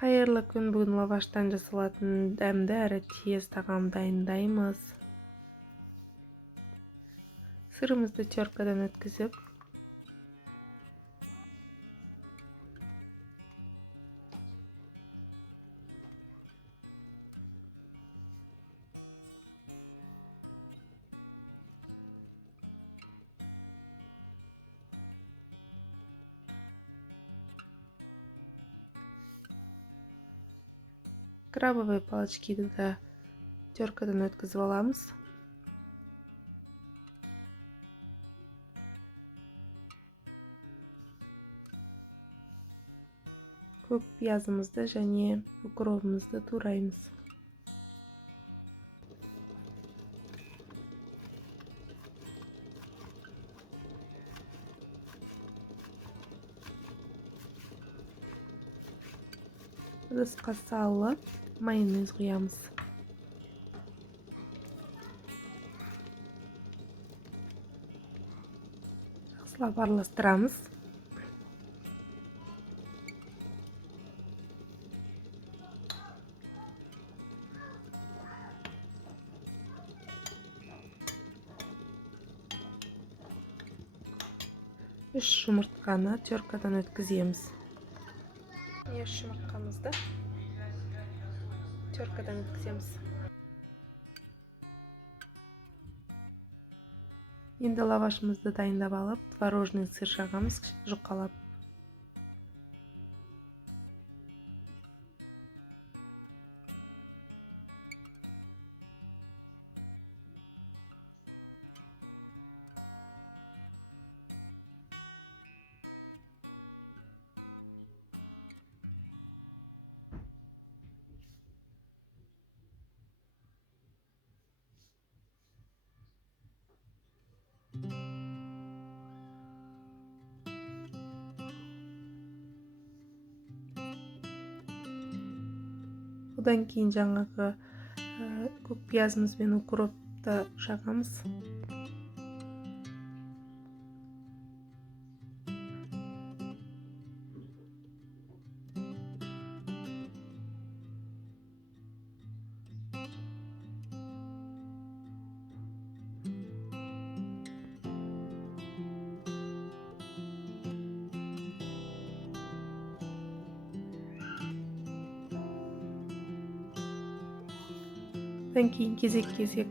Қайырлы күн, бүгін лаваштан жасалатын дәмді әрі тез тағам дайындаймыз. Сырымызды теркадан өткізіп, крабовые палочкиді да теркадан өткізіп аламыз. Көк пиязымызды және укропымызды тураймыз. Ыдысқа салып, майонез құямыз. Жақсылап араластырамыз. Үш жұмыртқаны теркадан өткіземіз. Үш жұмыртқамызды теркадан өткіземіз. Енді лавашымызды дайындап алып, творожный сыр жағамыз жұқалап. Одан кейін жаңағы көк пиязымыз бен укропты жағамыз. Одан кейін кезек-кезек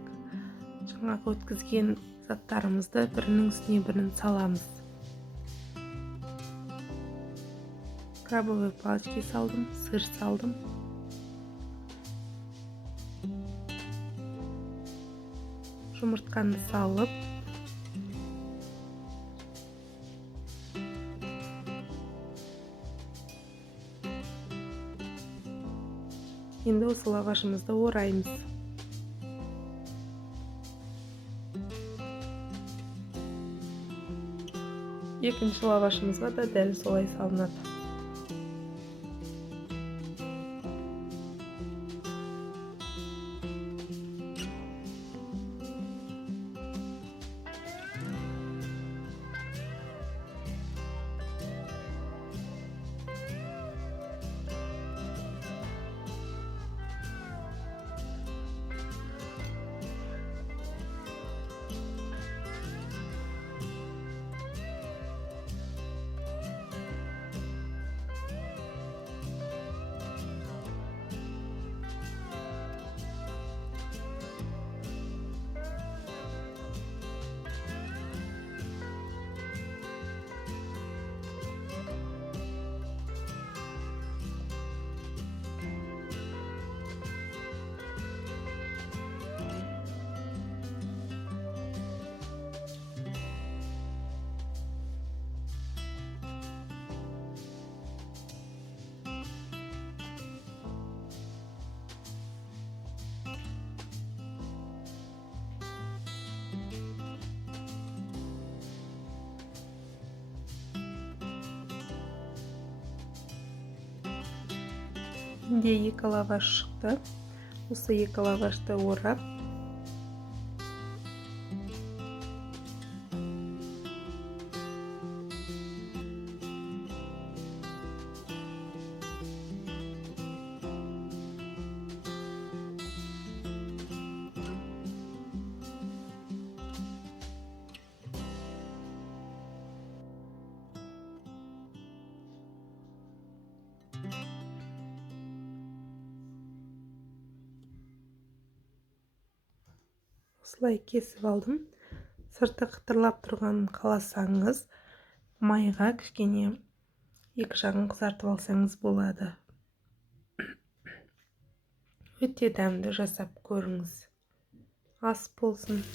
жаңағы өткізген заттарымызды бірінің үстіне бірін саламыз. Крабовые палочки салдым, сыр салдым. Жұмыртқаны салып, енді осы лавашымызды ораймыз. Екінші лавашымызға да дәл солай салынады. Енді екі лаваш шықты. Осы екі лавашты орап, осылай кесіп алдым. Сырты қытырлап тұрғанын қаласаңыз, майға кішкене екі жағын қызартып алсаңыз болады. Өте дәмді, жасап көріңіз. Ас болсын.